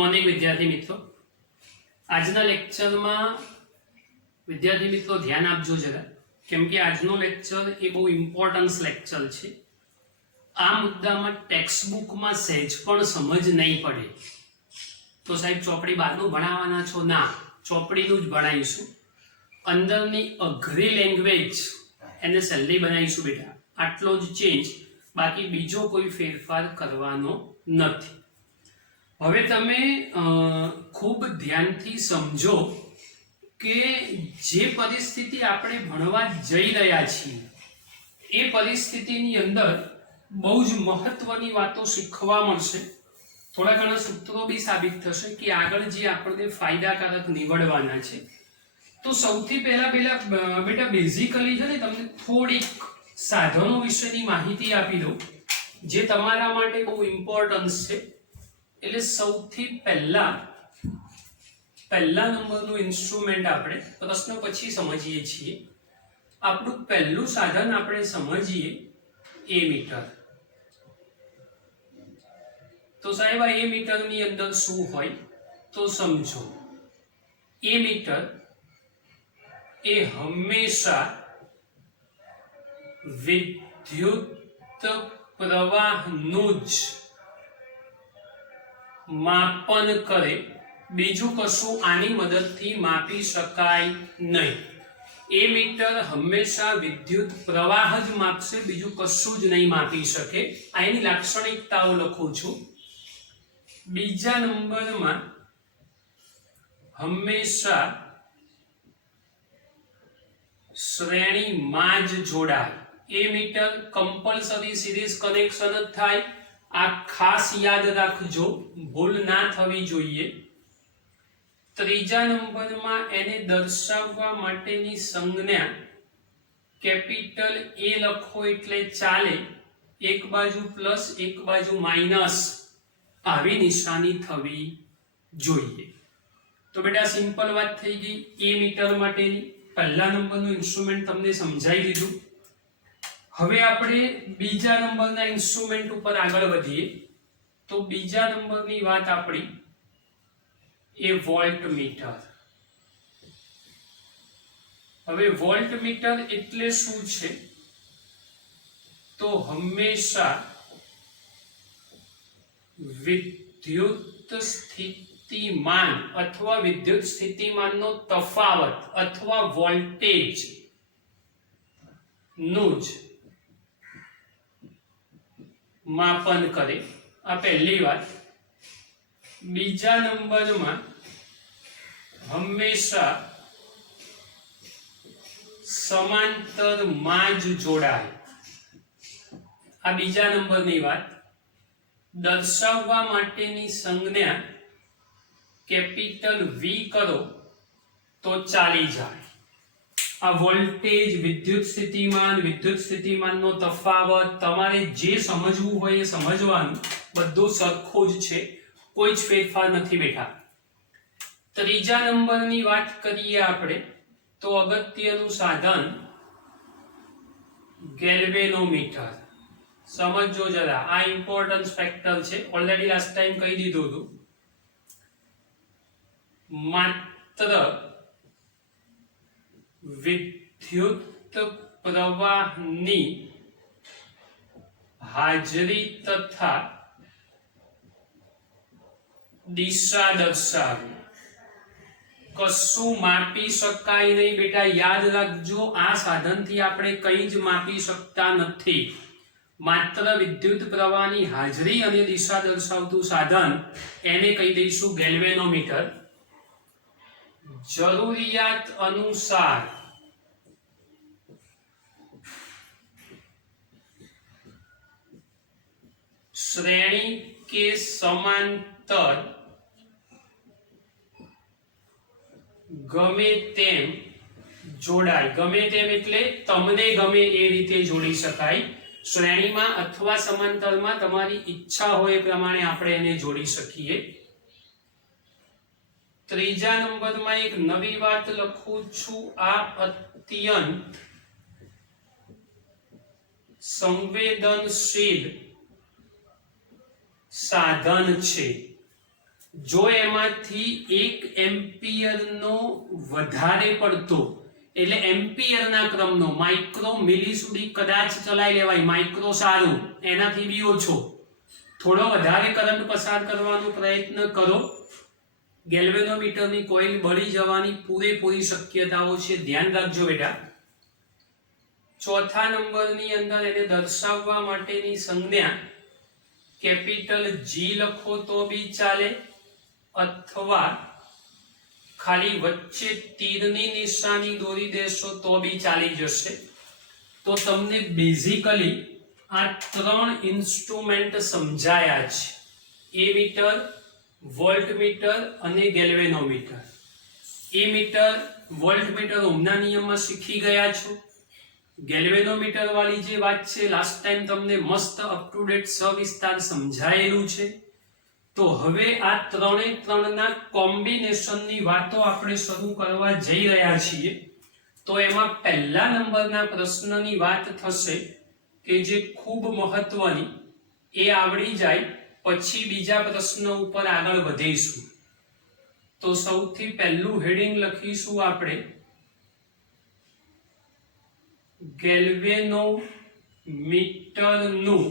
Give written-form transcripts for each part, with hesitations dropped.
Morning विद्यार्थी मित्रों, आजना lecture में विद्यार्थी मित्रों ध्यान आपजो जरा, केम के आजनो लेक्चर ए बहु इम्पोर्टन्स लेक्चर छे। आ मुद्दा में टेक्स्ट बुक में सहज पण समझ नहीं पड़े तो साहेब चौपड़ी बारनु भणाववाना छो ना, चौपड़ीनुं ज भणावीशुं। अंदरनी अघरी लेंग्वेज एने सहेली बनावीशुं बेटा, आटलो ज चेन्ज, बाकी बीजो कोई फेरफार करवानो नथी। हवे तमे खूब ध्यानथी समझो के जे परिस्थिति आपणे भणवा जई रह्या छीए ए परिस्थितिनी अंदर बहु ज महत्वनी वातो शीखवा मळशे। थोड़ा घणा सूत्रों भी साबित थशे कि आगळ जे आपणे फायदाकारक निवडवाना छे। तो सौथी पहेला बेटा बेसिकली छे ने तमने थोड़ी साधनो विशेनी माहिती आपी दो जे तमारा माटे बहु इम्पोर्टन्स छे। એટલે સૌથી પહેલા નંબરનું ઇન્સ્ટ્રુમેન્ટ આપણે પ્રશ્ન પછી સમજીએ છીએ। આપણું પહેલું સાધન આપણે સમજીએ એ મીટર। તો સાહેબ આ એ મીટરની અંદર શું હોય તો સમજો। એ મીટર એ હંમેશા વિદ્યુત પ્રવાહનું જ मापन करे, बीजू कशु आनी मददथी मापी शकाय नहीं। ए मीटर हमेशा विद्युत प्रवाह ज मापशे, बीजू कशु ज नहीं मापी शके। आ एनी लाक्षणिकताओ लखुं छुं। बीजा नंबर में हमेशा श्रेणी में ज जोड़ाय। ए मीटर कंपलसरी सीरीज कनेक्शन ज थाय। आ खास याद राखजो, भूल ना थवी जोईए। त्रीजा नंबर में एने दर्शाववा माटेनी संज्ञा कैपिटल ए लखो एटले चाले, एक बाजू प्लस एक बाजू माइनस आवी निशानी थवी जोईए। तो बेटा सिंपल बात थई गई। ए मीटर माटेनी पहला नंबरनुं इंस्ट्रुमेंट तमने समजाई दीधुं। हवे आपणे बीजा नंबरना इंस्ट्रुमेंट उपर आगळ वधीए। तो बीजा नंबरनी वात आपणी ए वोल्ट मीटर। हवे वोल्ट मीटर एटले शुं छे तो हमेशा विद्युत स्थितिमान अथवा विद्युत स्थितिमाननो तफावत अथवा वोल्टेज नुज मापन करे। आ पहली बात। बीजा नंबर में हमेशा समांतर में ज जोड़ाय। आ बीजा नंबर नी बात। दर्शाववा माटेनी संज्ञा कैपिटल वी करो तो चाली जाए। आ वोल्टेज, विद्युत स्थितिमान नो तफावत तमारे जे समझवू होय ए समझवानुं, बधुं सरखो ज छे, कोई ज फेरफार नथी बेटा। त्रीजा नंबरनी वात करीए आपणे तो अगत्यनुं साधन गैल्वेनोमीटर। समझो जरा, आ इम्पोर्टन्स फैक्टर छे। ऑलरेडी लास्ट टाइम कही दीधुं हतुं। मात्र विद्युत प्रवाहनी हाजरी तथा दिशा दर्शावी। कशु मापी शकाय नहीं बेटा, याद राखजो। आ साधनथी आपणे कई ज मापी शकता नथी। मात्र विद्युत प्रवाहनी हाजरी अने दिशा दर्शावतुं साधन एने कही दईशुं गैल्वेनोमीटर। जरूरियात अनुसार श्रेणी के समांतर गमे तेम जोड़ाय। गमे तेम एटले तमने गमे ए रीते जोड़ी शकाय। श्रेणी में अथवा समांतर में तमारी इच्छा होय ए प्रमाणे आपणे एने जोड़ी शकीए। त्रीजा नंबर में एक नवी बात लखू छू। आ अत्यंत संवेदनशील साधन छे। જો એમાંથી 1 એમ્પિયરનો વધારે પડતો એટલે એમ્પિયરના ક્રમનો માઇક્રો મિલી સુધી કદાચ ચલાવી લેવાય, માઇક્રો સારું, એનાથી બી ઓછો થોડો વધારે કરંટ પસાર કરવાનો પ્રયત્ન કરો, ગેલ્વેનોમીટરની કોઇલ બળી જવાની પૂરેપૂરી શક્યતાઓ છે, ધ્યાન રાખજો બેટા. ચોથા નંબરની અંદર એને દર્શાવવા માટેની સંજ્ઞા કેપિટલ G લખો તો બી ચાલે, અથવા ખાલી વચ્ચે તીરની નિશાની દોરી દેશો તો બી ચાલી જશે. તો તમને બેઝિકલી આ 3 ઇન્સ્ટ્રુમેન્ટ સમજાયા છે, એમીટર, વોલ્ટમીટર અને ગેલ્વેનોમીટર. એમીટર, વોલ્ટમીટર ઓહમના નિયમમાં શીખી ગયા છો. ગેલ્વેનોમીટર વાળી જે વાત છે લાસ્ટ ટાઈમ તમને મસ્ત અપ ટુ ડેટ સવિસ્તાર સમજાયેલું છે. તો હવે આ 3 ના કોમ્બિનેશનની વાતો આપણે શરૂ કરવા જઈ રહ્યા છીએ. તો એમાં પહેલા નંબરના પ્રશ્નની વાત થશે કે જે ખૂબ મહત્વની, એ આવડી જાય પછી બીજા પ્રશ્ન ઉપર આગળ વધીશું. તો સૌથી પહેલું હેડિંગ લખીશું આપણે ગેલ્વેનોમીટરનું.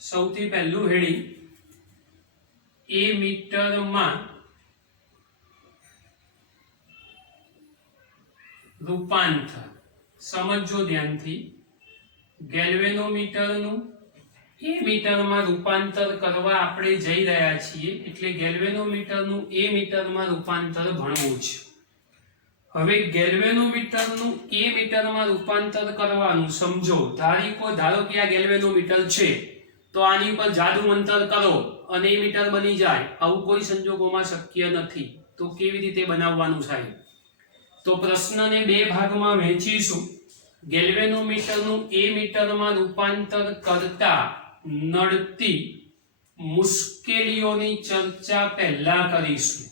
સૌથી પહેલું હેડિંગ એમીટરમાં રૂપાંતર. સમજો ધ્યાનથી, ગેલ્વેનોમીટરનું એમીટરમાં રૂપાંતર કરવા આપણે જઈ રહ્યા છીએ, એટલે ગેલ્વેનોમીટરનું એમીટરમાં રૂપાંતર ભણવું છે. હવે ગેલ્વેનોમીટરનું એમીટરમાં રૂપાંતર કરવાનું સમજો. ધારો કે આ ગેલ્વેનોમીટર છે, તો આની પર જાદુ મંતર કરો અને એમીટર બની જાય, આવું કોઈ સંજોગોમાં શક્ય નથી. તો કેવી રીતે બનાવવાનું સાહેબ? તો પ્રશ્નને 2 ભાગમાં વહેંચીશું. ગેલ્વેનોમીટરનું એમીટરમાં રૂપાંતર કરતા નડતી મુશ્કેલીઓની ચર્ચા પહેલા કરીશું.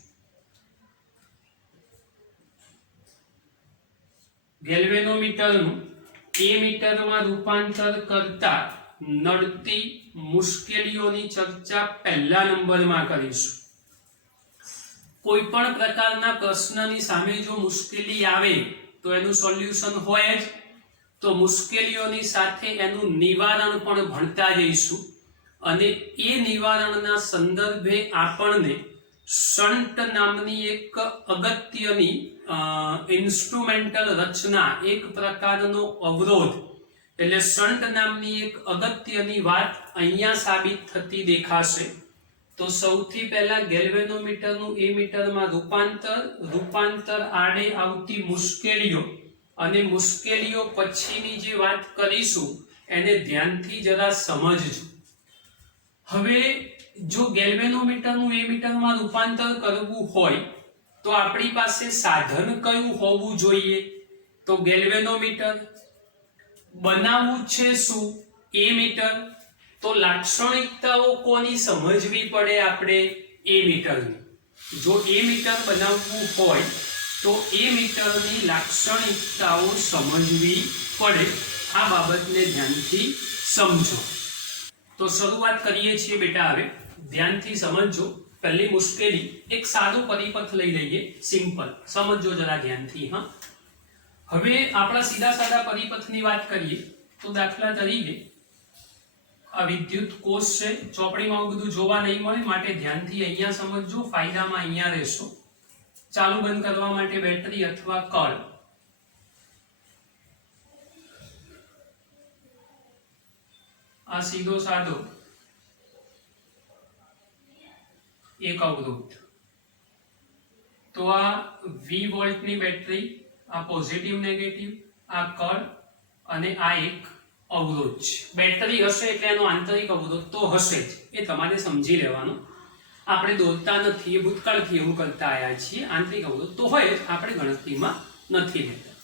ગેલ્વેનોમીટરનું એમીટરમાં રૂપાંતર કરતા નડતી મુશ્કેલીઓની ચર્ચા પહેલા નંબરમાં કરીશું. કોઈ પણ પ્રકારના પ્રશ્નની સામે જો મુશ્કેલી આવે તો એનું સોલ્યુશન હોય જ, તો મુશ્કેલીઓની સાથે એનું નિવારણ પણ ભણતા જઈશું. અને એ નિવારણના સંદર્ભે આપણને શન્ટ નામની એક અગત્યની ઇન્સ્ટ્રુમેન્ટલ રચના, એક પ્રકારનો અવરોધ, એટલે શન્ટ નામની એક અગત્યની વાત અહીંયા સાબિત થતી દેખાશે. તો સૌથી પહેલા ગેલ્વેનોમીટરનું એમીટરમાં રૂપાંતર આડે આવતી મુશ્કેલીઓ અને મુશ્કેલીઓ પછીની જે વાત કરીશું એને ધ્યાનથી જરા સમજજો. હવે જો ગેલ્વેનોમીટરનું એમીટરમાં રૂપાંતર કરવું હોય તો આપણી પાસે સાધન કયું હોવું જોઈએ? તો ગેલ્વેનોમીટર. બનાવવું છે શું? એમીટર. તો લાક્ષણિકતાઓ કોની સમજવી પડે આપણે? એમીટરની. જો એમીટર બનાવવું હોય તો એમીટરની લાક્ષણિકતાઓ સમજવી પડે. આ બાબતને ધ્યાનથી સમજો. તો શરૂઆત કરીએ છીએ બેટા. હવે ધ્યાનથી સમજો. પહેલી મુશ્કેલી, એક સાદું પરિપથ લઈ લઈએ, સિમ્પલ. સમજો જરા ધ્યાનથી. હા, હવે આપણા સીધા સાદા પરિપથની વાત કરીએ તો દાખલા તરીકે આ વિદ્યુત કોષ છે, ચોપડીમાં બધું જોવા નહીં મળે, માટે ધ્યાનથી અહીંયા સમજજો, ફાયદામાં અહીંયા રહેશો. ચાલુ બંધ કરવા માટે બેટરી અથવા કળ. આ સીધો સાદો એક અવરોધ. તો આ 20 વોલ્ટની બેટરી, આ પોઝિટિવ નેગેટિવ, આ કળ અને આ એક અવરોધ છે. બેટરી હશે એટલે એનો આંતરિક અવરોધ તો હશે જ, એ તમારે સમજી લેવાનું. આપણે દોરતા નથી, એ ભૂતકાળથી એવું કરતા આવ્યા છીએ. આંતરિક અવરોધ તો હોય જ, આપણે ગણતરીમાં નથી લેતા.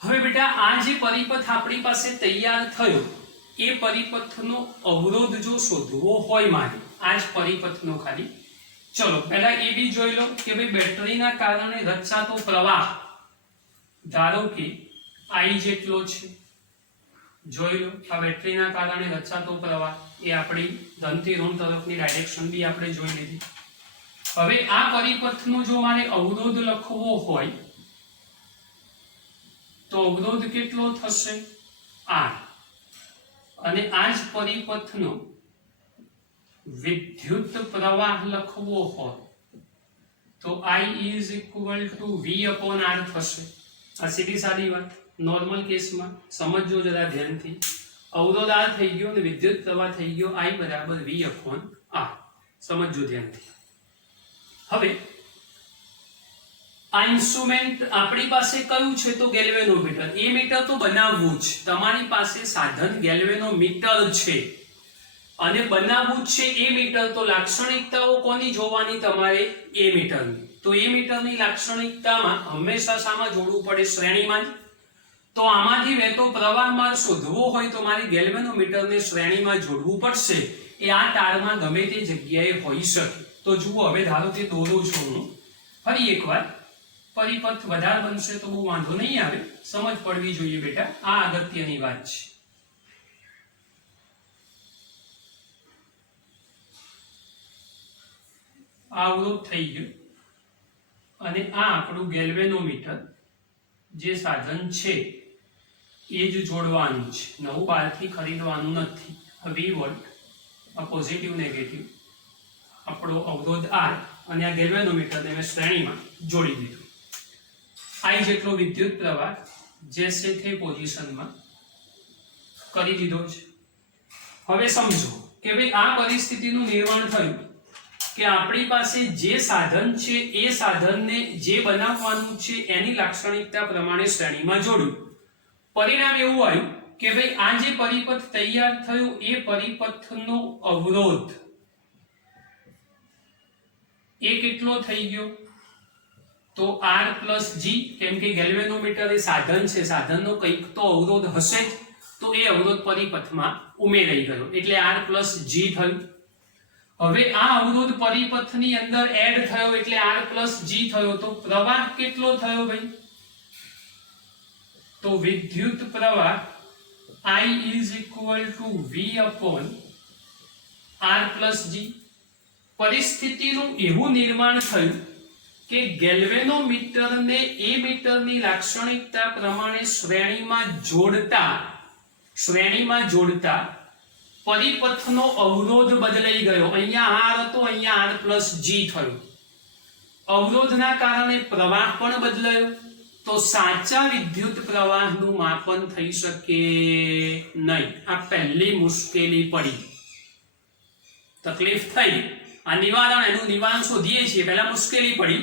હવે બેટા આ જે પરિપથ આપણી પાસે તૈયાર થયો, એ પરિપથનો અવરોધ જો શોધવો હોય મારે, આ જ પરિપથનો ખાલી, ચલો પહેલા એ બી જોઈ લો કે ભાઈ બેટરીના કારણે રચાતો પ્રવાહ ધારો કે I જેટલો છે. જોઈ લો આ બેટરીના કારણે રચાતો પ્રવાહ, એ આપણી ધનથી ઋણ તરફની ડાયરેક્શન બી આપણે જોઈ લીધી. હવે આ પરિપથનો જો મારે અવરોધ લખવો હોય તો અવરોધ કેટલો થશે R, અને આ જ પરિપથનો વિદ્યુત પ્રવાહ લખવો હોય તો I is equal to V/R થશે। આ સીધી સાદી વાત નોર્મલ કેસમાં સમજો જરા ધ્યાનથી। અવરોધ R થઈ ગયો અને વિદ્યુત પ્રવાહ થઈ ગયો I બરાબર V/R, સમજો ધ્યાનથી। હવે આ ઇન્સ્ટ્રુમેન્ટ આપણી પાસે કયું છે તો ગેલ્વેનોમીટર। એ મીટર તો બનાવવું જ, તમારી પાસે સાધન ગેલ્વેનોમીટર છે અને બનાવવું છે એ મીટર, તો લાક્ષણિકતાઓ કોની જોવાની તમારે? એ મીટરની। તો એ મીટરની લાક્ષણિકતામાં હંમેશા શામાં જોડવું પડે? શ્રેણીમાં જ। તો આમાંથી વહેતો પ્રવાહ મારે શોધવો હોય તો મારે ગેલ્વેનોમીટરને શ્રેણીમાં જોડવું પડશે। એ આ તારમાં ગમે તે જગ્યાએ હોઈ શકે। તો જુઓ, હવે ધારો કે દોરું છું હું ફરી એકવાર, પરિપથ વધારે બનશે તો બહુ વાંધો નહીં આવે, સમજ પડવી જોઈએ બેટા, આ અગત્યની વાત છે। આ અવરોધ થઈ ગયો અને આ આપણું ગેલ્વેનોમીટર જે સાધન છે એ જ જોડવાનું છે, નવું બહારથી ખરીદવાનું નથી। V વોલ્ટ, આ પોઝિટિવ નેગેટિવ આપણો અવરોધ R અને આ ગેલ્વેનોમીટરને મેં શ્રેણીમાં જોડી દીધું। I જેટલો વિદ્યુત પ્રવાહ જैसे थे પોઝિશનમાં કરી દીધો છે। હવે સમજો કે ભાઈ આ પરિસ્થિતિનું નિર્માણ થયું કે આપણી પાસે જે સાધન છે એ સાધનને જે બનાવવાનું છે એની લાક્ષણિકતા પ્રમાણે શ્રેણીમાં જોડ્યું। પરિણામ એવું આવ્યું કે ભાઈ આ જે પરિપથ તૈયાર થયું એ પરિપથનો અવરોધ એ કેટલો થઈ ગયો? તો R + G, કેમ કે ગેલ્વેનોમીટર એ સાધન છે, સાધનનો કંઈક તો અવરોધ હશે જ, તો એ અવરોધ પરિપથમાં ઉમેરાઈ ગયો એટલે R + G થયું। હવે આ અવરોધ પરિપથની અંદર એડ થયો એટલે R + G થયો, તો પ્રવાહ કેટલો થયો ભાઈ? તો વિદ્યુત પ્રવાહ I is equal to V/R + G। પરિસ્થિતિનું એવું નિર્માણ થયું કે ગેલ્વેનોમીટરને એ મીટરની લાક્ષણિકતા પ્રમાણે શ્રેણીમાં જોડતા પરિપથનો અવરોધ બદલાઈ ગયો। અહીંયા R હતો, અહીંયા R + G થયો। અવરોધના કારણે પ્રવાહ પણ બદલાયો, તો સાચા વિદ્યુત પ્રવાહનું માપન થઈ શકે નહીં। આ પહેલી મુશ્કેલી પડી, તકલીફ થઈ। આ નિવારણ, એનું નિવારણ શોધીએ છીએ। પહેલા મુશ્કેલી પડી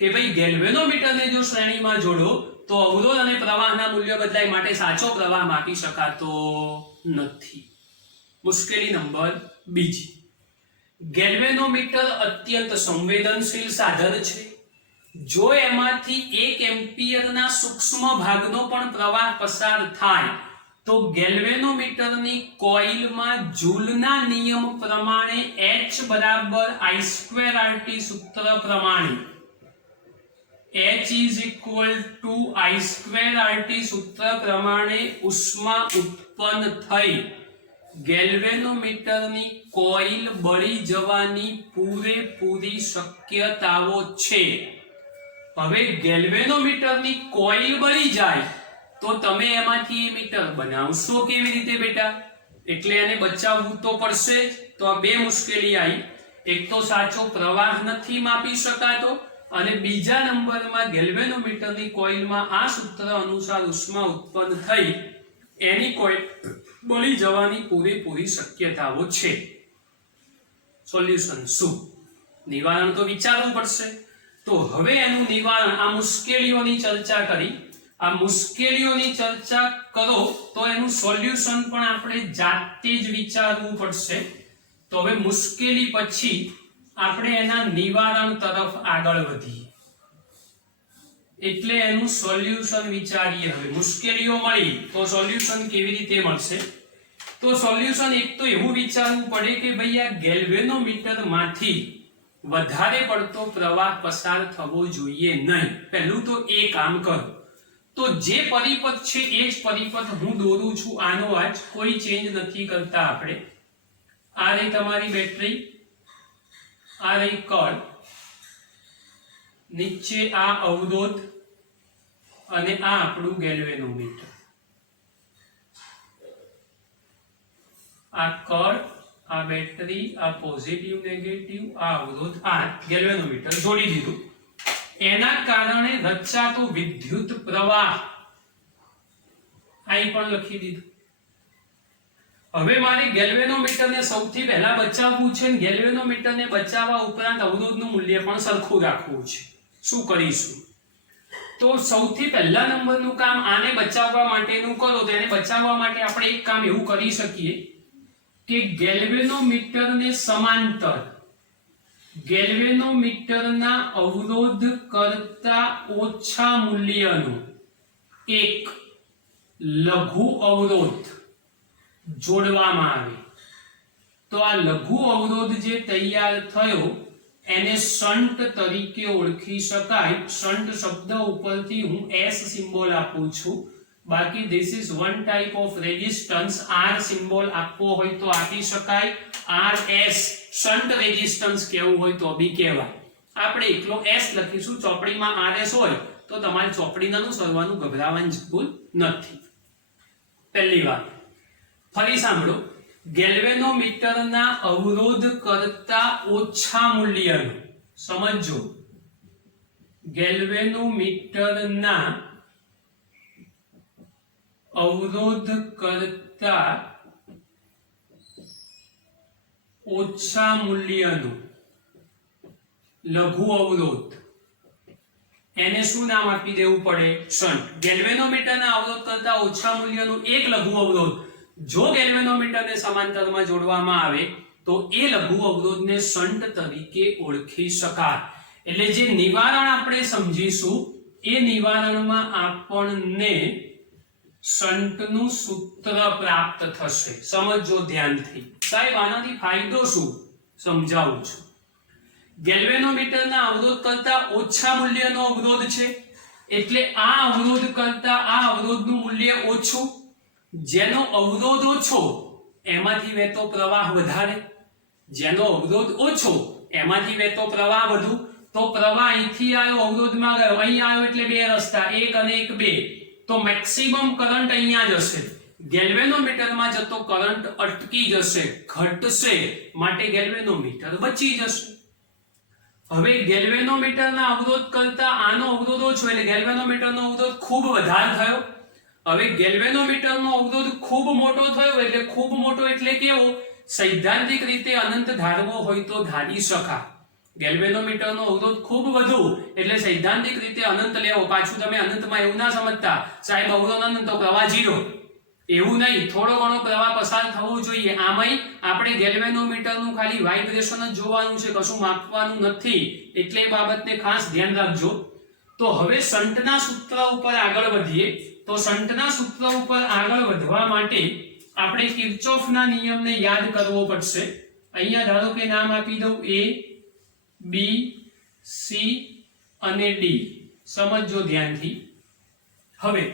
કે ભાઈ ગેલ્વેનોમીટરને જો શ્રેણીમાં જોડો તો અવરોધ અને પ્રવાહના મૂલ્ય બદલાય, માટે સાચો પ્રવાહ માપી શકાતો નથી। મુશ્કેલી નંબર બીજી, ગેલ્વેનોમીટર અત્યંત સંવેદનશીલ સાધન છે। જો એમાંથી 1 એમ્પિયરના સૂક્ષ્મ ભાગનો પણ પ્રવાહ પસાર થાય તો ગેલ્વેનોમીટરની કોઇલમાં જૂલના નિયમ પ્રમાણે H બરાબર I2RT સૂત્ર પ્રમાણે H is equal to I2RT સૂત્ર પ્રમાણે ઉષ્મા ઉત્પન્ન થઈ ગેલ્વેનોમીટરની કોઇલ બળી જવાની પૂરેપૂરી શક્યતાઓ છે। હવે ગેલ્વેનોમીટરની કોઇલ બળી જાય તો તમે એમાંથી એ મીટર બનાવશો કેવી રીતે બેટા? એટલે એને બચાવવું તો પડશે જ। તો આ બે મુશ્કેલી આવી, એક તો સાચો પ્રવાહ નથી માપી શકાતો અને બીજા નંબરમાં ગેલ્વેનોમીટરની કોઇલમાં આ સૂત્ર અનુસાર ઉષ્મા ઉત્પન્ન થઈ એની કોઇલ બળી જવાની પૂરેપૂરી શક્યતાઓ છે। સોલ્યુશન શું? નિવારણ તો વિચારવું પડશે। તો હવે એનું નિવારણ, આ મુશ્કેલીઓની ચર્ચા કરી, આ મુશ્કેલીઓની ચર્ચા કરો તો એનું સોલ્યુશન પણ આપણે જાતે જ વિચારવું પડશે। તો હવે મુશ્કેલી પછી આપણે એના નિવારણ તરફ આગળ વધીએ, એટલે એનું સોલ્યુશન વિચારીએ। હવે મુશ્કેલીઓ મળી તો સોલ્યુશન કેવી રીતે મળશે? તો સોલ્યુશન એક તો એવું વિચારવું પડે કે ભાઈ આ ગેલ્વેનોમીટરમાંથી વધારે પડતો પ્રવાહ પસાર થવો જોઈએ નહીં। પહેલું તો એ કામ કરો। તો જે પરિપથ છે એ જ પરિપથ હું દોરું છું, આનો આજ કોઈ ચેન્જ નથી કરતા આપણે। આ રહી તમારી બેટરી, આ રહી કળ નીચે આ અવરોધ અને આ આપણું ગેલ્વેનોમીટર, આ કળ, આ બેટરી, આ પોઝિટિવ નેગેટિવ, આ અવરોધ, આ ગેલ્વેનોમીટર જોડી દીધું. એના કારણે રચાતો વિદ્યુત પ્રવાહ અહીં પણ લખી દીધું. હવે મારે ગેલ્વેનોમીટરને સૌથી પહેલા બચાવવું છે અને ગેલ્વેનોમીટરને બચાવવા ઉપરાંત અવરોધનું મૂલ્ય પણ સરખું રાખવું છે. શું કરીશું? તો સૌથી પહેલા નંબરનું કામ આને બચાવવા માટેનું કરો. તો એને બચાવવા માટે આપણે એક કામ એવું કરી શકીએ કે ગેલ્વેનોમીટરને સમાંતર ગેલ્વેનોમીટરના અવરોધ કરતા ઓછા મૂલ્યનું એક લઘુ અવરોધ જોડવામાં આવે. તો આ લઘુ અવરોધ જે તૈયાર થયો એને શન્ટ તરીકે ઓળખી શકાય. શન્ટ શબ્દ ઉપરથી હું S સિમ્બોલ આપું છું. બાકી this is one type of resistance. R symbol આપવો હોય તો આપી શકાય. RS શન્ટ રેઝિસ્ટન્સ કેવું હોય તો બી કહેવાય. આપણે એકલો S લખીશું. ચોપડીમાં RS હોય તો તમારે ચોપડીને અનુસરવાનું, ગભરાવાની જરૂર નથી. પહેલી વાત ફરી સાંભળો. ગેલ્વેનોમીટરના અવરોધ કરતા ઓછા મૂલ્યનું, સમજો, ગેલ્વેનોમીટરના અવરોધ કરતા ઓછા મૂલ્યનું લઘુ અવરોધ, એને શું નામ આપી દેવું પડે? શન્ટ. ગેલ્વેનોમીટરના અવરોધ કરતા ઓછા મૂલ્યનું એક લઘુ અવરોધ જો ગેલ્વેનોમીટરને સમાંતરમાં જોડવામાં આવે તો એ લઘુ અવરોધને શન્ટ તરીકે ઓળખી શકાય. એટલે જે નિવારણ આપણે સમજીશું એ નિવારણમાં આપણને શન્ટનું સૂત્ર પ્રાપ્ત થશે. સમજો ધ્યાનથી. સાહેબ આનાથી ફાયદો શું? સમજાવું છું. ગેલ્વેનોમીટરના અવરોધ કરતા ઓછા મૂલ્યનો અવરોધ છે એટલે આ અવરોધ કરતા આ અવરોધનું મૂલ્ય ઓછું. જેનો અવરોધ ઓછો એમાંથી વહેતો પ્રવાહ વધારે, જેનો અવરોધ ઓછો એમાંથી વહેતો પ્રવાહ વધુ. તો પ્રવાહ અહીંથી આવ્યો, અવરોધમાં ગયો, અહીં આવ્યો એટલે બે રસ્તા, એક અને એક બે. તો મેક્સિમમ કરંટ અહીંયા જશે. ગેલ્વેનોમીટરમાં જતો કરંટ અટકી જશે, ઘટશે, માટે ગેલ્વેનોમીટર બચી જશે. હવે ગેલ્વેનોમીટરના અવરોધ કરતા આનો અવરોધ ઓછો એટલે ગેલ્વેનોમીટરનો અવરોધ ખૂબ વધારે થયો. હવે ગેલ્વેનોમીટરનો અવરોધ ખૂબ મોટો થયો એટલે ખૂબ મોટો એટલે કેવો? સૈદ્ધાંતિક રીતે અનંત ધારવો હોય તો ધારી શકાય. ગેલ્વેનોમીટરનો અવરોધ ખૂબ વધુ એટલે સૈદ્ધાંતિક રીતે અનંત લેવો. પાછું તમે અનંતમાં એવું ના સમજતા સાહેબ અવરોધ અનંત તો પ્રવાહ 0. એવું નહીં, થોડો ઘણો પ્રવાહ પસાર થવો જોઈએ. આમાંય આપણે ગેલ્વેનોમીટરનું ખાલી વાઇબ્રેશન જ જોવાનું છે, કશું માપવાનું નથી. એટલે એ બાબતને ખાસ ધ્યાન રાખજો. તો હવે શન્ટના સૂત્ર ઉપર આગળ વધીએ. તો શન્ટના સૂત્ર ઉપર આગળ વધવા માટે આપણે કિર્ચોફના નિયમને યાદ કરવો પડશે. અહીંયા ધારો કે નામ આપી દઉં A, B, C અને D. સમજો ધ્યાનથી. હવે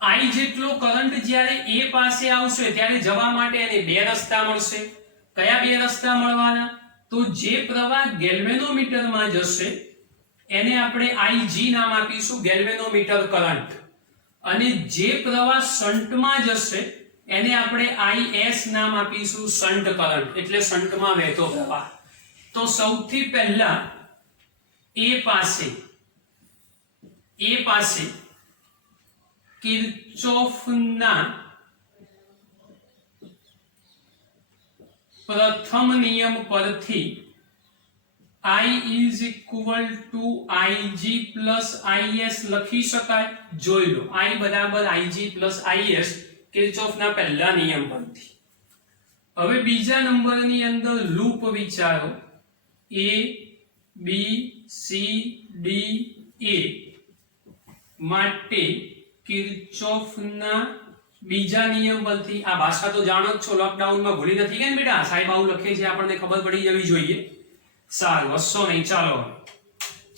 I જેટલો કરંટ જ્યારે A પાસે આવશે ત્યારે જવા માટે એને બે રસ્તા મળશે. કયા બે રસ્તા મળવાના? તો જે પ્રવાહ ગેલ્વેનોમીટરમાં જશે એને આપણે IG નામ આપીશું, ગેલ્વેનોમીટર કરંટ. અને જે પ્રવાહ શન્ટમાં જશે એને આપણે IS નામ આપીશું, શન્ટ કરંટ, એટલે શન્ટમાં વહેતો પ્રવાહ. તો સૌથી પહેલા A પાસે કિર્ચોફના પ્રથમ નિયમ પરથી I is equal to IG plus IS લખી શકાય. જોઈ લો, I બરાબર IG plus IS કિર્ચોફના પહેલા નિયમ પરથી. હવે બીજા નંબરની અંદર લૂપ વિચારો. A, B, C, D, A માટે કિર્ચોફના બીજા નિયમ પરથી. આ ભાષા તો જાણો જ છો, લોકડાઉનમાં ભૂલી નથી ગયા ને બેટા? સાહેબ આવું લખે છે, આપણને ખબર પડી જવી જોઈએ. સારું, હસો નહીં.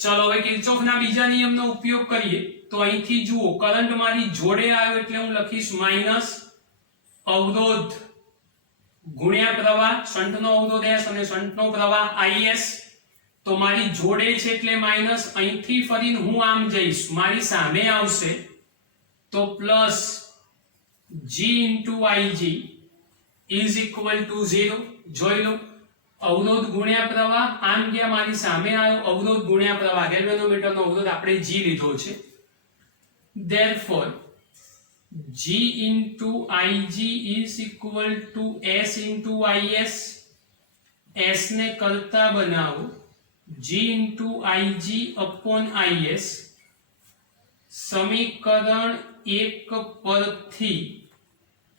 ચલો હવે કિર્ચોફના બીજા નિયમનો ઉપયોગ કરીએ. તો અહીંથી જુઓ, કરંટ મારી જોડે આવ્યો એટલે હું લખીશ માઈનસ અવરોધ ગુણ્યા પ્રવાહ. શન્ટનો અવરોધ S અને શન્ટનો પ્રવાહ IS. તો મારી જોડે છે એટલે માઇનસ, અહીંથી ફરીને હું આમ જઈશ, મારી સામે આવશે તો plus g into ig is equal to 0. જોઈ લો, અવરોધ ગુણ્યા પ્રવાહ, આમ ગયા મારી સામે આવ્યો, અવરોધ ગુણ્યા પ્રવાહ, ગેલ્વેનોમીટરનો અવરોધ આપણે g લીધો છે. therefore g into ig is equal to s into is. s ને કરતા બનાવો, g into ig upon is. સમીકરણ 1 પરથી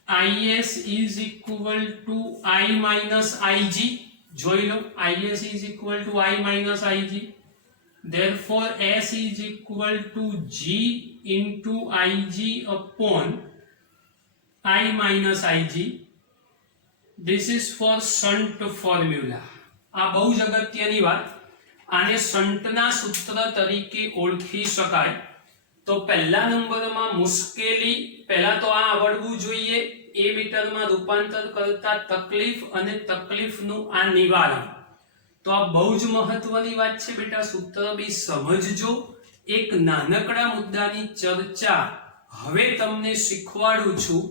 is is equal to I minus ig. જોઈ લો, is is equal to I minus ig. therefore s is equal to g into ig upon I minus ig. this is for shunt formula. આ બહુ જ અગત્યની વાત, આને શંટના સૂત્ર તરીકે ઓળખી શકાય. તો પહેલા નંબરમાં મુશ્કેલી, પહેલા તો આ આવડવું જોઈએ, એ મીટરમાં રૂપાંતર કરતા તકલીફ અને તકલીફનું આ નિવારણ. તો આ બહુ જ મહત્વની વાત છે બેટા, સૂત્ર બી સમજજો. એક નાનકડા મુદ્દાની ચર્ચા હવે તમને શીખવાડું છું,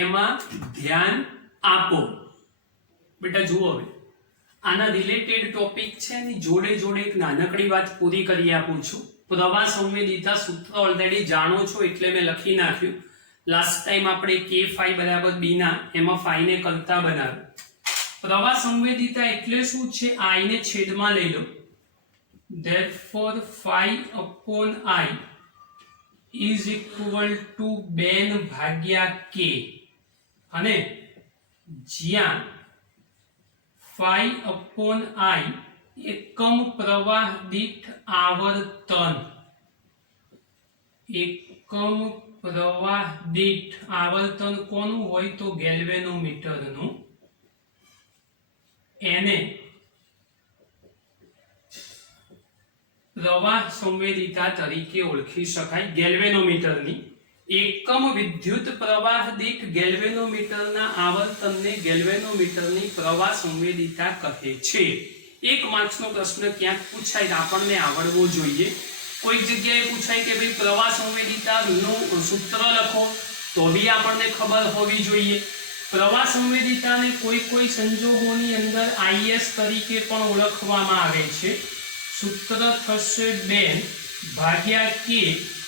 એમાં ધ્યાન આપો. બેટા જુઓ, હવે આના રિલેટેડ ટોપિક છે, એની જોડે જોડે એક નાનકડી વાત પૂરી કરી આપું છું. પ્રવાહ સંવેદિતા સૂત્ર ઓલરેડી જાણો છો એટલે મેં લખી નાખ્યું. લાસ્ટ ટાઈમ આપણે k phi બરાબર b ના, એમાં phi ને કરતા બનાવ્યું. પ્રવાહ સંવેદિતા એટલે શું છે, I ને છેદમાં લઈ લો. therefore phi upon I is equal to 2/k. અને જ્યાં phi upon I એકમ પ્રવાહ દીઠ આવર્તન, એકમ પ્રવાહ દીઠ આવર્તન કોનું હોય તો ગેલ્વેનોમીટરનું, એને પ્રવાહ સંવેદિતા તરીકે ઓળખી શકાય. ગેલ્વેનોમીટરની એકમ વિદ્યુત પ્રવાહ દીઠ ગેલ્વેનોમીટરના આવર્તનને ગેલ્વેનોમીટરની પ્રવાહ સંવેદિતા કહે છે. એક માર્ક્સનો પ્રશ્ન ક્યાંક પૂછાય, આપણને આવડવો જોઈએ. કોઈક જગ્યાએ પૂછાય કે ભાઈ પ્રવાહ સંવેદિતાનું સૂત્ર લખો, તો બી આપણને ખબર હોવી જોઈએ. પ્રવાહ સંવેદિતાને કોઈ સંજોગોની અંદર is તરીકે પણ ઓળખવામાં આવે છે. સૂત્ર થશે 2/k,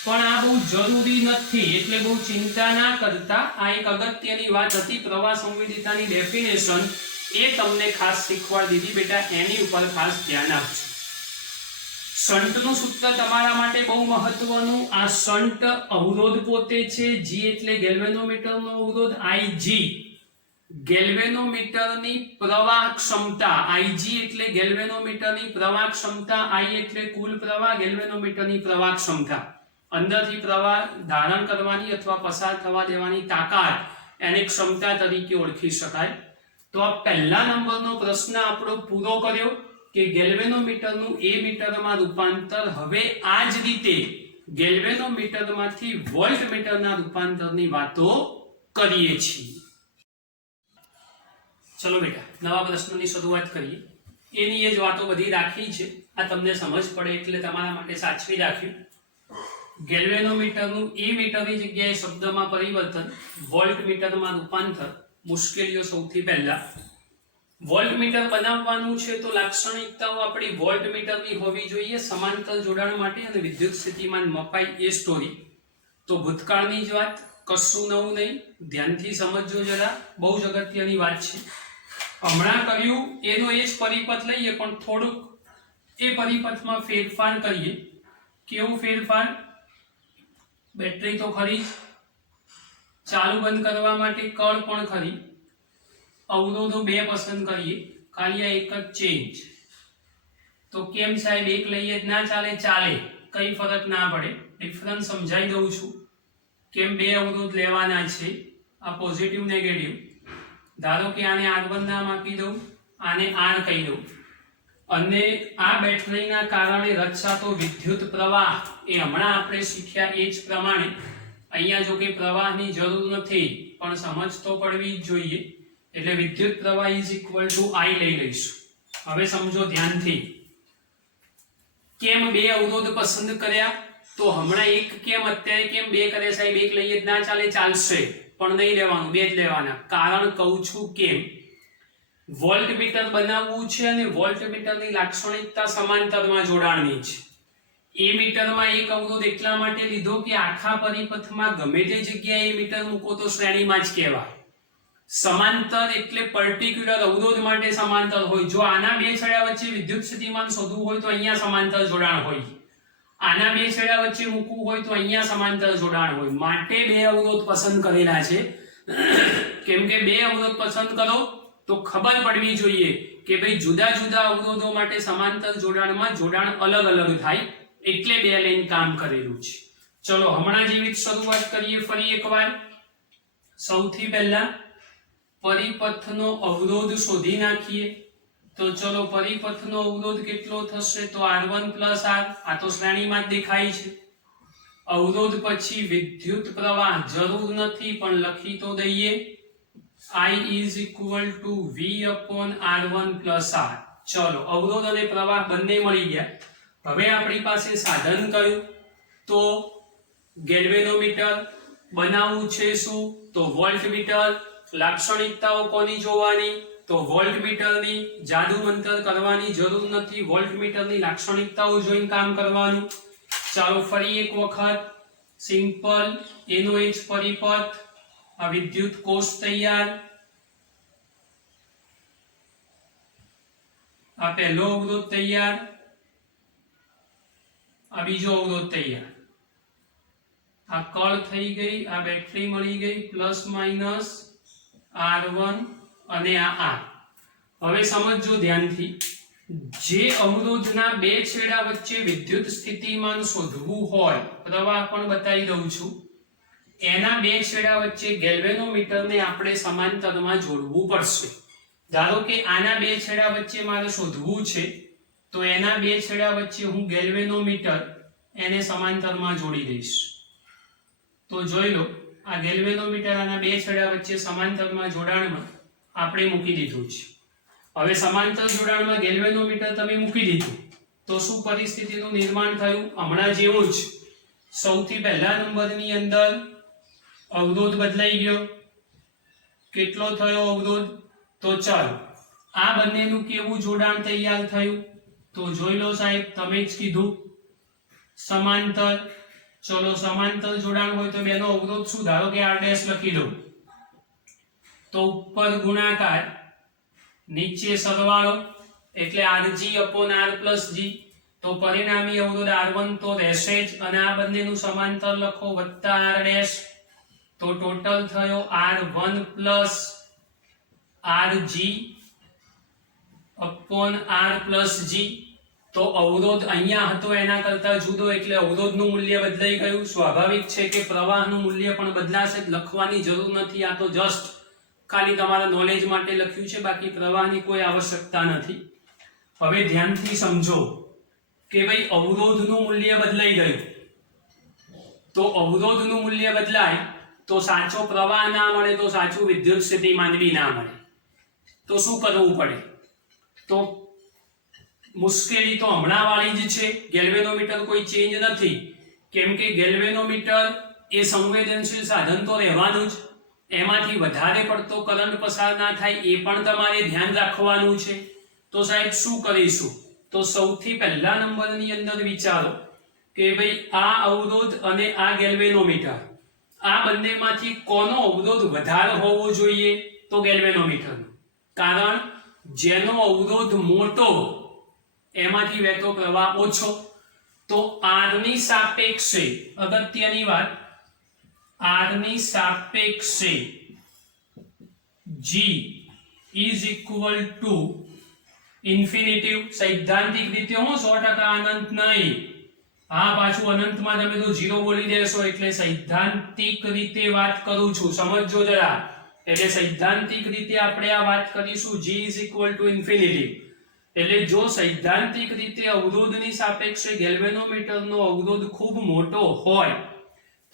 પણ આ બહુ જરૂરી નથી એટલે બહુ ચિંતા ના કરતા. આ એક અગત્યની વાત હતી, પ્રવાહ સંવેદિતાની ડેફિનેશન એ તમને ખાસ શીખવાડી દીધી બેટા, એની ઉપર ખાસ ધ્યાન આપજો. શંટનું સૂત્ર તમારા માટે બહુ મહત્વનું. આ શંટ અવરોધ પોતે છે, g એટલે ગેલ્વેનોમીટરનો અવરોધ, ig ગેલ્વેનોમીટરની પ્રવાહ ક્ષમતા, ig એટલે ગેલ્વેનોમીટરની પ્રવાહ ક્ષમતા, I એટલે કુલ પ્રવાહ, ગેલ્વેનોમીટરની પ્રવાહ ક્ષમતા, અંદરથી પ્રવાહ ધારણ કરવાની અથવા પસાર થવા દેવાની તાકાત, એને ક્ષમતા તરીકે ઓળખી શકાય. તો આ પહેલા નંબરનો પ્રશ્ન આપણો પૂરો કર્યો કે ગેલ્વેનોમીટરનું એ મીટરમાં રૂપાંતર. હવે આ જ રીતે ગેલ્વેનોમીટરમાંથી વોલ્ટમીટરના રૂપાંતરની વાતો કરીએ છીએ. ચલો બેટા, નવા પ્રશ્નની શરૂઆત કરીએ. એની એ જ વાતો બધી રાખી છે, આ તમને સમજ પડે એટલે તમારા માટે સાચવી રાખ્યું. ગેલ્વેનોમીટરનું એ મીટરની જગ્યાએ શબ્દમાં પરિવર્તન, વોલ્ટમીટરમાં રૂપાંતર. મુશ્કેલીઓ સૌથી પહેલા વોલ્ટમીટર બનાવવાનું છે તો લાક્ષણિકતાઓ આપણી વોલ્ટમીટરની હોવી જોઈએ સમાંતર જોડાણ માટે અને વિદ્યુત સ્થિતિમાન મપાય એ સ્ટોરી. તો ભૂતકાળની જ વાત, કશું નવું નહીં, ધ્યાનથી સમજજો જરા, બહુ જ અગત્યની વાત છે. હમણાં કર્યું એનો એ જ પરિપથ લઈએ, પણ થોડુંક એ પરિપથમાં ફેરફાર કરીએ. કેવું ફેરફાર? બેટરી તો ખરી જ, ચાલુ બંધ કરવા માટે કળ પણ ખરી, અવરોધો 2 પસંદ કરીએ, ખાલી આ એક જ ચેન્જ. તો કેમ સાહેબ એક લઈએ જ ના ચાલે? ચાલે, કઈ ફરક ના પડે. ડિફરન્સ સમજાઈ દઉં છું. કેમ 2 અવરોધ લેવાના છે, આ પોઝિટિવ નેગેટિવ. ધારો કે આને R1 નામ આપી દઉં, આને R કહી દઉં, અને આ બેટરીના કારણે રચાતો વિદ્યુત પ્રવાહ એ હમણાં આપણે શીખ્યા એ જ પ્રમાણે, અહીંયા જો કે પ્રવાહની જરૂર નથી પણ સમજ તો પડવી જ જોઈએ, એટલે વિદ્યુત પ્રવાહ ઇઝ ઇક્વલ ટુ I લઈ લઈશું. હવે સમજો ધ્યાનથી, કેમ બે અવરોધ પસંદ કર્યા? તો હમણાં એક કેમ, અત્યારે કેમ બે કરે સાહેબ? એક લઈએ જ ના ચાલે? ચાલશે, પણ નહીં લેવાનું, બે જ લેવાના. કારણ કહું છું કેમ, વોલ્ટમીટર બનાવવું છે અને વોલ્ટમીટરની લાક્ષણિકતા સમાંતરમાં જોડાણની છે. એ મીટરમાં એક અવરોધ એટલા માટે લીધો કે આખા પરિપથમાં ગમે તે જગ્યાએ મીટર મૂકો તો શ્રેણીમાં જ કહેવાય. સમાંતર એટલે પર્ટિક્યુલર અવરોધ માટે સમાંતર હોય. જો આના બે છેડા વચ્ચે વિદ્યુત સ્થિતિમાન શોધવું હોય તો અહીંયા સમાંતર જોડાણ હોય. આના બે છેડા વચ્ચે મૂકવું હોય તો અહીંયા સમાંતર જોડાણ હોય. માટે બે અવરોધ પસંદ કરેલા છે. કેમ કે બે અવરોધ પસંદ કરો તો ખબર પડવી જોઈએ કે ભાઈ જુદા જુદા અવરોધો માટે સમાંતર જોડાણમાં જોડાણ અલગ અલગ થાય, એટલે બે લાઈન કામ કરેલું છે. ચલો હમણાં જેવી શરૂઆત કરીએ ફરી એકવાર. સૌથી પહેલા પરિપથનો અવરોધ શોધી નાખીએ. તો ચલો પરિપથનો અવરોધ કેટલો થશે? તો R1 + R. આ તો શ્રેણીમાં જ દેખાય છે. અવરોધ પછી વિદ્યુત પ્રવાહ જરૂર નથી પણ લખી તો દઈએ, I = V/R1 + R. ચલો અવરોધ અને પ્રવાહ બંને મળી ગયા. હવે આપણી પાસે સાધન કયું? તો ગેલ્વેનોમીટર. બનાવવું છે શું? તો વોલ્ટમીટર. લાક્ષણિકતાઓ કોની જોવાની? તો વોલ્ટમીટરની. જાદુ મંતર કરવાની જરૂર નથી, વોલ્ટમીટરની લાક્ષણિકતાઓ જોઈને કામ કરવાનું. ચાલો ફરી એક વખત સિમ્પલ એનો એ જ પરિપથ. આ વિદ્યુત કોષ તૈયાર. આ પહેલો અવરોધ તૈયાર, આ બીજો અવરોધ તૈયાર. આ કળ થઈ ગઈ, આ બેટરી મળી ગઈ, પ્લસ માઇનસ R1 અને આ R. હવે સમજો ધ્યાનથી, જે અવરોધના બે છેડા વચ્ચે વિદ્યુત સ્થિતિમાન શોધવું હોય, પ્રવાહ પણ બતાવી દઉં છું, એના બે છેડા વચ્ચે ગેલ્વેનોમીટરને આપણે સમાંતરમાં જોડવું પડશે. ધારો કે આના બે છેડા વચ્ચે મારે શોધવું છે, તો એના બે છેડા વચ્ચે હું ગેલ્વેનોમીટર એને સમાંતરમાં જોડી દઈશ. તો જોઈ લો, આ ગેલ્વેનોમીટર આના બે છેડા વચ્ચે સમાંતરમાં જોડાણમાં આપણે મૂકી દીધું છે. હવે સમાંતર જોડાણમાં ગેલ્વેનોમીટર તમે મૂકી દીધું તો શું પરિસ્થિતિનું નિર્માણ થયું? હમણાં જેવું જ. સૌથી પહેલા નંબરની અંદર અવરોધ બદલાઈ ગયો. કેટલો થયો અવરોધ? તો ચાલો આ બંનેનું કેવું જોડાણ તૈયાર થયું? તો જોઈ લો સાહેબ, તમે જ કીધું સમાંતર. ચલો સમાંતર જોડાણ હોય તો બેનો અવરોધ શું? ધારો કે R' લખી દઉં તો ઉપર ગુણાકાર, નીચે સરવાળો, એટલે Rg/R+G. તો પરિણામી અવરોધ R1 તો રહેશે જ, અને આ બંનેનું સમાંતર લખો વત્તા R'. તો ટોટલ થયો R1 + Rg/R+G. તો અવરોધ અહીંયા હતો એના કરતા જુદો, એટલે અવરોધનું મૂલ્ય બદલાઈ ગયું. સ્વાભાવિક છે કે પ્રવાહનું મૂલ્ય પણ બદલાશે. લખવાની જરૂર નથી, આ તો જસ્ટ ખાલી તમારા નોલેજ માટે લખ્યું છે, બાકી પ્રવાહની કોઈ આવશ્યકતા નથી. હવે ધ્યાનથી સમજો કે ભાઈ અવરોધનું મૂલ્ય બદલાઈ ગયું. તો અવરોધનું મૂલ્ય બદલાય તો સાચો પ્રવાહ ના મળે, તો સાચું વિદ્યુત સ્થિતિમાન બી ના મળે. તો શું કરવું પડે? તો મુશ્કેલી તો હમણાં વાળી જ છે. ગેલ્વેનોમીટર કોઈ ચેન્જ નથી, કેમ કે ગેલ્વેનોમીટર એ સંવેદનશીલ સાધન તો રહેવાનું જ. એમાંથી વધારે પડતો કરંટ પસાર ના થાય એ પણ તમારે ધ્યાન રાખવાનું છે. તો સાહેબ શું કરીશું? તો સૌથી પહેલા નંબરની અંદર વિચારો કે ભાઈ આ અવરોધ અને આ ગેલ્વેનોમીટર, આ બંનેમાંથી કોનો અવરોધ વધારે હોવો જોઈએ? તો ગેલ્વેનોમીટરનો. કારણ જેનો અવરોધ મોટો એમાંથી વહેતો પ્રવાહ ઓછો. તો R ની સાપેક્ષે, અગત્યની વાત, R ની સાપેક્ષે G = ઇન્ફિનિટિવ. સૈદ્ધાંતિક રીતે હું 100% અનંત નહીં. હા, પાછું અનંતમાં તમે તો 0 બોલી દેશો, એટલે સૈદ્ધાંતિક રીતે વાત કરું છું, સમજજો જરા. એટલે સૈદ્ધાંતિક રીતે આપણે આ વાત કરીશું, G = ઇન્ફિનિટિવ. એટલે જો સૈદ્ધાંતિક રીતે અવરોધની સાપેક્ષે ગેલ્વેનોમીટરનો અવરોધ ખૂબ મોટો હોય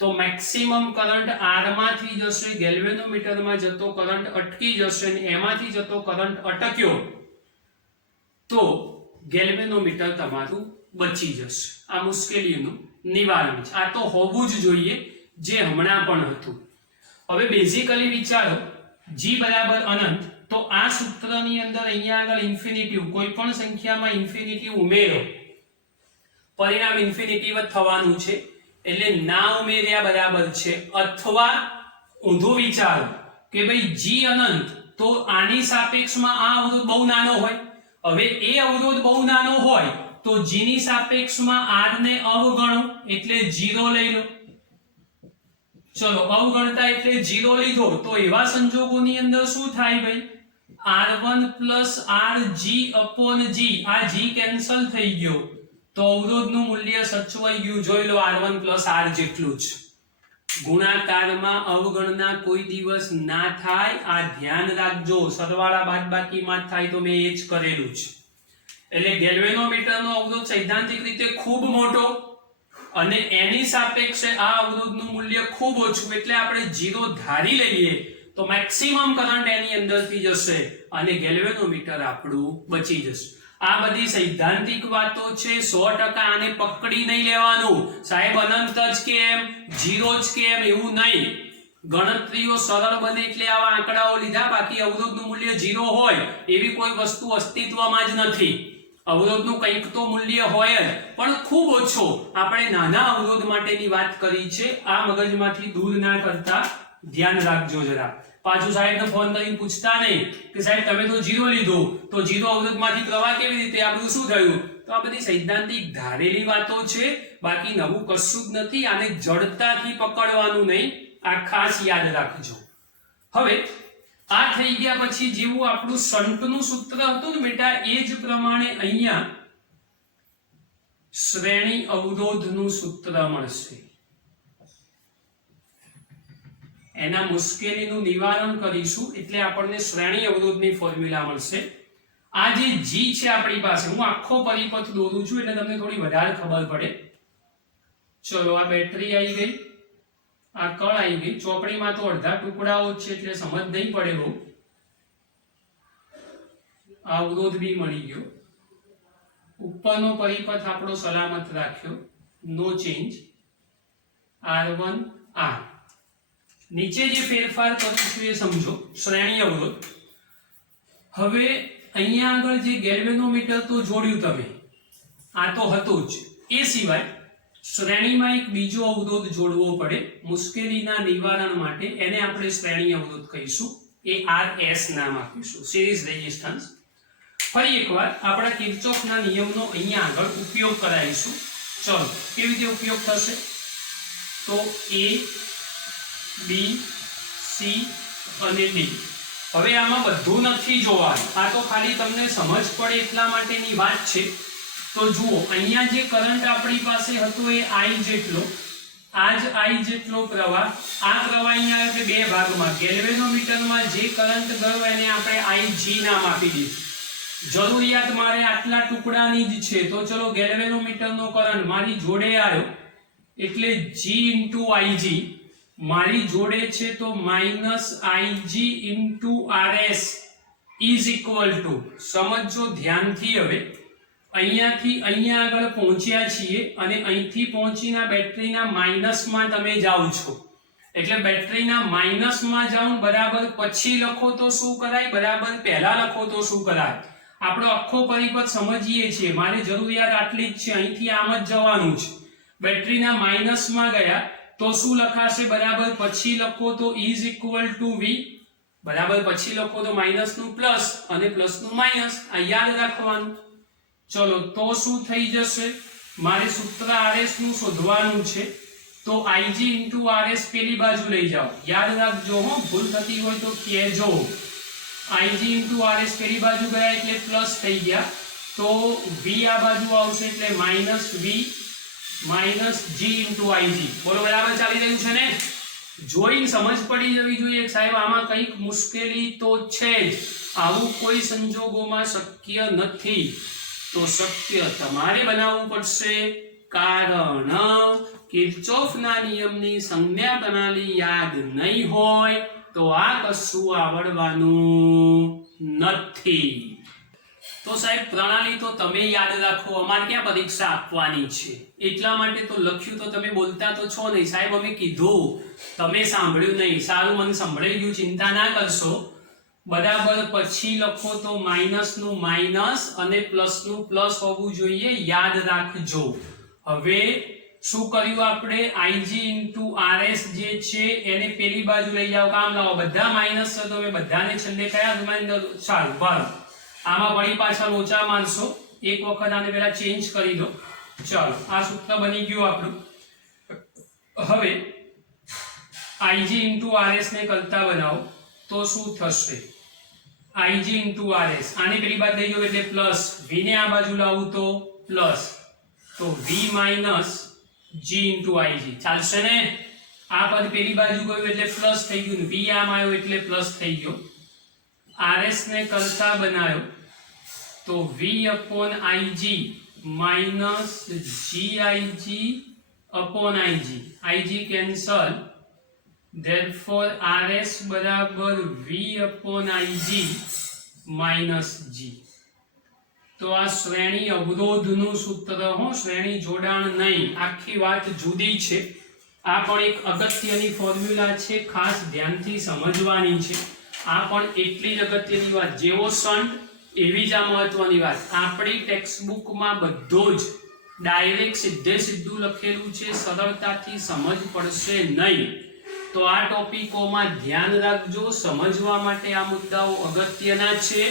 તો મેક્સિમમ કરંટ R માંથી જશે, ગેલ્વેનોમીટરમાં જતો કરંટ અટકી જશે, અને એમાંથી જતો કરંટ અટક્યો તો ગેલ્વેનોમીટર તમારું બચી જશે. આ મુશ્કેલીનું નિવારણ છે. આ તો હોવું જ જોઈએ, જે હમણાં પણ હતું. હવે બેઝિકલી વિચારો, g બરાબર અનંત, તો આ સૂત્રની અંદર અહીંયા આગળ ઇન્ફિનિટિવ, કોઈ પણ સંખ્યામાં ઇન્ફિનિટિવ ઉમેરો, પરિણામ ઇન્ફિનિટિવ જ થવાનું છે. એટલે ના ઉમેર્યા બરાબર છે. અથવા ઊંધું વિચારો કે ભાઈ g અનંત, તો આની સાપેક્ષમાં આ અવરોધ બહુ નાનો હોય. હવે એ અવરોધ બહુ નાનો હોય તો g ની સાપેક્ષમાં r ને અવગણો એટલે 0 લઈ લો. ચલો અવગણતા એટલે 0 લીધો તો એવા સંજોગોની અંદર શું થાય ભાઈ, r1 rg/g, આ g કેન્સલ થઈ ગયો તો અવરોધનું મૂલ્ય સચવાઈ ગયું. જોઈ લો r1 r જેટલું જ. ગુણાકારમાં અવગણના કોઈ દિવસ ના થાય, આ ધ્યાન રાખજો. સરવાળા બાદબાકીમાં થાય તો મેં એ જ કરેલું છે. એટલે ગેલ્વેનોમીટરનો અવરોધ સૈદ્ધાંતિક રીતે ખૂબ મોટો અને એની સાપેક્ષે આ અવરોધનું મૂલ્ય ખૂબ ઓછું, એટલે આપણે 0 ધારી લઈએ તો મેક્સિમમ કરંટ એની અંદરથી જશે અને ગેલ્વેનોમીટર આપણું બચી જશે. આ બધી સૈદ્ધાંતિક વાતો છે. 100% આને પકડી નહીં લેવાનું. સાહેબ અનંત જ કેમ, 0 જ કેમ, એવું નહીં. ગણતરીઓ સરળ બને એટલે આવા આંકડાઓ લીધા. બાકી અવરોધનું મૂલ્ય 0 હોય એવી કોઈ વસ્તુ અસ્તિત્વમાં જ નથી. અવરોધનું કંઈક તો મૂલ્ય હોય જ, પણ ખૂબ ઓછો. આપણે નાના અવરોધ માટેની વાત કરી છે. આ મગજમાંથી દૂર ના કરતા ધ્યાન રાખજો જરા. પાછું સાહેબને ફોન કરીને પૂછતા નહીં કે સાહેબ તમે તો 0 લીધો, તો 0 અવરોધમાંથી પ્રવાહ કેવી રીતે, આ બધું શું થયું? તો આ બધી સૈદ્ધાંતિક ધારેલી વાતો છે. બાકી નવું કશું જ નથી. આને જડતાથી પકડવાનું નહીં. આ ખાસ યાદ રાખજો. હવે આ થઈ ગયા પછી જેવું આપણું શંટનું સૂત્ર હતું ને બેટા, એ જ પ્રમાણે અહીંયા શ્રેણી અવરોધનું સૂત્ર મળશે. એના મુશ્કેલીનું નિવારણ કરીશું એટલે આપણને શ્રેણી અવરોધની ફોર્મ્યુલા મળશે. આ જે g છે આપણી પાસે, હું આખો પરિપથ દોરું છું એટલે તમને થોડી વધારે ખબર પડે. ચલો આ બેટરી આવી ગઈ, આ કળ આવી ગઈ. ચોપડીમાં તો અડધા ટુકડાઓ છે એટલે સમજ નહીં પડે બહુ. આ અવરોધ બી મળી ગયો. ઉપરનો પરિપથ આપણો સલામત રાખ્યો, નો ચેન્જ. R1 R. નીચે જે ફેરફાર કરીશું એ સમજો, શ્રેણી અવરોધ. હવે અહીંયા આગળ જે ગેલ્વેનોમીટર તો જોડ્યું તમે, આ તો હતું જ. એ સિવાય શ્રેણીમાં એક બીજો અવરોધ જોડવો પડે મુશ્કેલીના નિવારણ માટે. એને આપણે શ્રેણી અવરોધ કહીશું. એ RS નામ આપીશું, સિરીઝ રેઝિસ્ટન્સ. ફરી એકવાર આપણા કિર્ચોફના નિયમનો અહીંયા આગળ ઉપયોગ કરાવીશું. ચલો કેવી રીતે ઉપયોગ થશે? તો A, B, C અને D. હવે આમાં બધું નથી જોવાનું, આ તો ખાલી તમને સમજ પડે એટલા માટેની વાત છે. તો જુઓ, અહીંયા જે કરંટ આપણી પાસે હતો એ I જેટલો, આ જ I જેટલો પ્રવાહ. આ પ્રવાહ અહીંયા આવે બે ભાગમાં. ગેલ્વેનોમીટરમાં જે કરંટ ગયો એને આપણે IG નામ આપી દીધું. જરૂરિયાત મારે આટલા ટુકડાની જ છે, તો ચલો ગેલ્વેનોમીટરનો કરંટ મારી જોડે આવ્યો એટલે G * IG. મારી જોડે છે તો -IG * RS is equal to, સમજો ધ્યાનથી. હવે અહીંયાથી અહીંયા આગળ પહોંચ્યા છીએ અને અહીંથી પહોંચીને બેટરીના માઇનસમાં તમે જાઓ છો. એટલે બેટરીના માઇનસમાં જાઓ બરાબર પછી લખો તો શું કરાય, બરાબર પહેલા લખો તો શું કરાય. આપણો આખો પરિપથ સમજીએ છીએ. મારી જરૂરિયાત આટલી જ છે, અહીંથી આમ જ જવાનું છે. બેટરીના માઇનસમાં ગયા તો શું લખાશે, બરાબર પછી લખો તો ઇઝ ઇક્વલ ટુ V. બરાબર પછી લખો તો માઇનસનું પ્લસ અને પ્લસનું માઇનસ. આ યાદ રાખવાનું. ચલો તો શું થઈ જશે, મારે સૂત્ર RS નું શોધવાનું છે. તો IG * RS પેલી બાજુ લઈ જાઓ. યાદ રાખજો હો, ભૂલ થતી હોય તો કહેજો. IG * RS પેલી બાજુ ગયા એટલે પ્લસ થઈ ગયા, તો V આ બાજુ આવશે એટલે -V -G * IG. બોલો બરાબર ચાલી રહ્યું છે ને? જોઈને સમજ પડી જવી જોઈએ સાહેબ આમાં કંઈક મુશ્કેલી તો છે જ. આવું કોઈ સંજોગોમાં શક્ય નથી. તો શક્ય તમારે બનાવવું પડશે, કારણ કિર્ચોફના નિયમની સંજ્ઞા પ્રણાલી યાદ નહીં હોય તો આ કશું આવડવાનું નથી. તો તો સાહેબ પ્રણાલી તો તમે યાદ રાખો, અમારે ક્યાં પરીક્ષા આપવાની છે, એટલા માટે તો લખ્યું. તો તમે બોલતા તો છો નહીં સાહેબ, અમે કીધું તમે સાંભળ્યું નહીં. સારું, મને સંભળાઈ ગયું, ચિંતા ના કરશો. બરાબર, પછી લખો તો માઇનસ નું માઇનસ અને પ્લસ નું પ્લસ હોવું જોઈએ, યાદ રાખજો. હવે શું કર્યું આપણે? Ig into Rs જે છે એને પેલી બાજુ લઈ જાઓ, કામ લાવો. બધા માઇનસ છે તો મેં બધાને છેલ્લે કયા રિમાઇન્ડર? ચાલો બરાબર, આમાં વળી પાછા લોચા મારશો, એક વખત આને પહેલા ચેન્જ કરી દો. ચાલો, આ સૂત્ર બની ગયું આપણું. હવે Ig into Rs ને કરતા બનાવો તો શું થશે? Ig into Rs આને પેલી બાજુ લઈ જાઓ એટલે પ્લસ, v ને આ બાજુ લાવું તો પ્લસ, તો v minus g into Ig ચાલશે ને? આ પદ પેલી બાજુ ગયું એટલે પ્લસ થઈ ગયું, v આમ આવ્યો એટલે પ્લસ થઈ ગયો. Rs ને કરતા બનાવ્યો તો v upon Ig minus gIg upon Ig, Ig cancel, therefore Rs બરાબર v upon Ig minus g. તો આ શ્રેણી અવરોધનું સૂત્ર હો, શ્રેણી જોડાણ નહીં, આખી વાત જુદી છે. આ પણ એક અગત્યની ફોર્મ્યુલા છે, ખાસ ધ્યાનથી સમજવાની છે. આ પણ એટલી જ અગત્યની વાત, જેવો સંટ એવી જ આ મહત્વની વાત. આપણી ટેક્સ્ટબુકમાં બધો જ ડાયરેક્ટ સીધું લખેલું છે, સરળતાથી સમજ પડશે નહીં. તો આ ટોપિકોમાં ધ્યાન રાખજો, સમજવા માટે આ મુદ્દાઓ અગત્યના છે.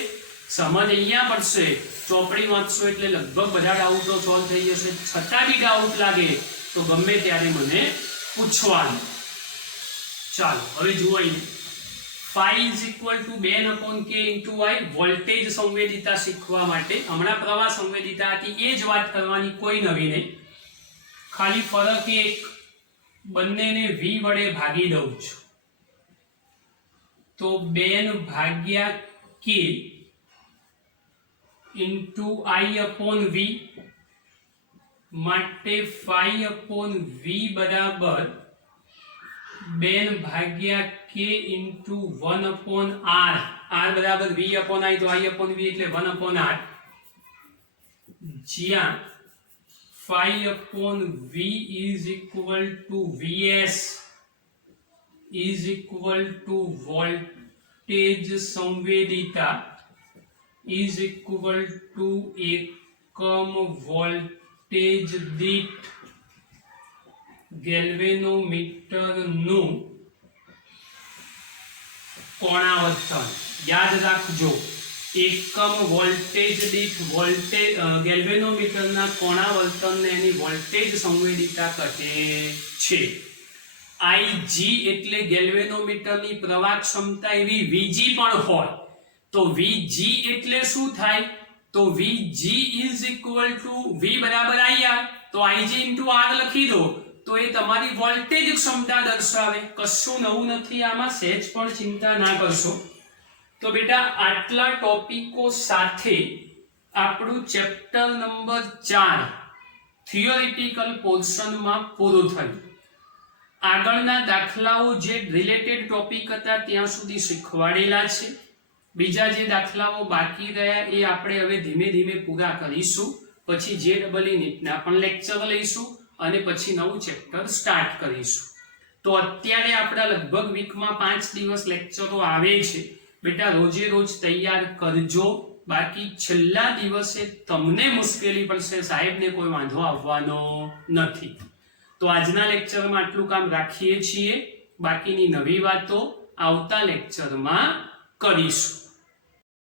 સમજ અહીંયા પડશે, ચોપડી વાંચશો એટલે લગભગ બધા ડાઉટો સોલ્વ થઈ જશે. છતાં બી ડાઉટ લાગે તો ગમે ત્યારે મને પૂછવાનું. ચાલો હવે જુઓ, phi is equal to 2/k into I, voltage સંવેદિતા શીખવા માટે. હમણાં પ્રવાહ સંવેદિતા હતી એ જ વાત કરવાની, કોઈ નવી નહીં. ખાલી ફરક એક, બંનેને v વડે ભાગી દઉં છું તો 2/k into I upon v, માટે phi upon v બરાબર 2/k into 1 upon r. r બરાબર v upon I, તો I upon v એટલે 1 upon r, જ્યાં phi upon v is equal to vs is equal to voltage સંવેદિતા is equal to એકમ voltage દીઠ ગેલ્વેનોમીટરનું કોણાવર્તન. યાદ રાખજો, એકમ વોલ્ટેજ દીઠ ગેલ્વેનોમીટરના કોણાવર્તનને એની વોલ્ટેજ સંવેદિતા કહે છે. Ig એટલે ગેલ્વેનોમીટરની પ્રવાહ ક્ષમતા, એવી Vg પણ હોય તો Vg એટલે શું થાય? તો Vg is equal to V બરાબર IR, તો Ig into R લખી દો તો એ તમારી વોલ્ટેજ ક્ષમતા દર્શાવે. કશું નવું નથી આમાં, સહેજ પણ ચિંતા ના કરશો. તો બેટા આટલા ટોપિકો સાથે આપણું ચેપ્ટર નંબર 4 થિયોરિટિકલ પોર્શનમાં પૂરું થયું. આગળના દાખલાઓ જે રિલેટેડ ટોપિક હતા ત્યાં સુધી શીખવાડેલા છે. બીજા જે દાખલાઓ બાકી રહ્યા એ આપણે હવે ધીમે ધીમે પૂરા કરીશું. પછી JEE નીટના પણ લેક્ચર લઈશું અને પછી નવું ચેપ્ટર સ્ટાર્ટ કરીશું. તો અત્યારે આપણા લગભગ વીકમાં 5 દિવસ લેક્ચરો આવે છે. બેટા રોજે રોજ તૈયાર કરજો, બાકી છેલ્લા દિવસે તમને મુશ્કેલી પડશે, સાહેબને કોઈ વાંધો આવવાનો નથી. તો આજના લેક્ચરમાં આટલું કામ રાખીએ છીએ, બાકીની નવી વાતો આવતા લેક્ચરમાં કરીશું.